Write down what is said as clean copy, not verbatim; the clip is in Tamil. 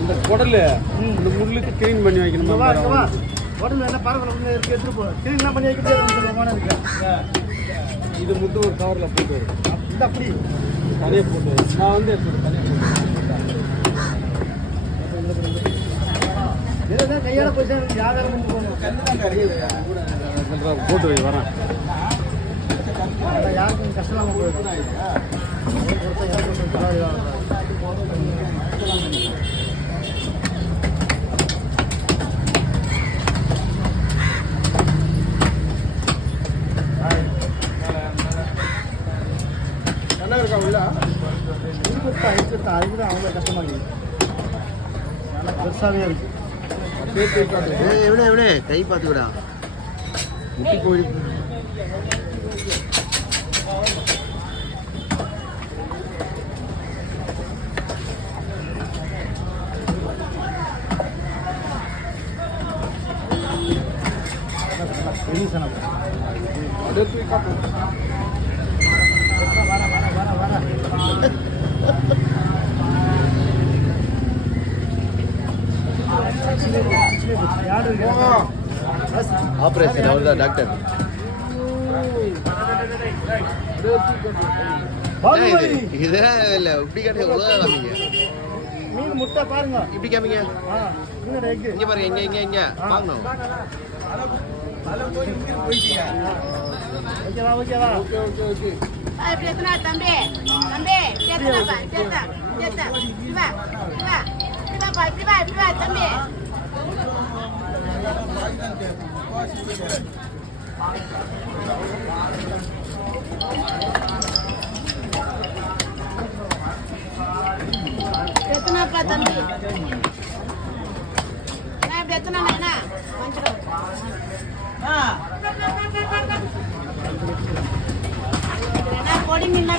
இந்த குடல் இந்த முள்ளுக்கு கிளீன் பண்ணி வைக்கணும். உடம்புல என்ன பரவாயில்ல இருக்கு, எடுத்துட்டு போ. கிளீன் பண்ணி வைக்க முடியாது. இது முட்டு ஒரு கவரில் போட்டு வரும். இது அப்படி தனியாக போட்டு வரும். நான் வந்து கையால போய் ஆதாரம் போட்டு வை வரேன். யாருக்கும் கஷ்டமா போயிடும். நல்லா இருக்கா உள்ள அது கூட அவங்க கஷ்டமாக இருக்குது. நல்லா பெருசாகவே இருக்கு. எவ்வளோ கை பார்த்து விடா முட்டி போயிருக்கு. ஆப்ரேஷன் அவ்வளோதான் டாக்டர். இதெல்லாம் இல்லை இப்படி காட்டுங்க. எவ்வளோதான் காமிங்க. மீன் முட்டை பாருங்க. இப்படி காமிங்க. இங்கே பாருங்க. இங்கே வாங்கணும். ஓகேவா ஓகேவா ஓகே ஓகே ஓகே. தம்பி தம்பி தம்பி எத்தனாப்பா தம்பி எத்தனை பொடி மீன்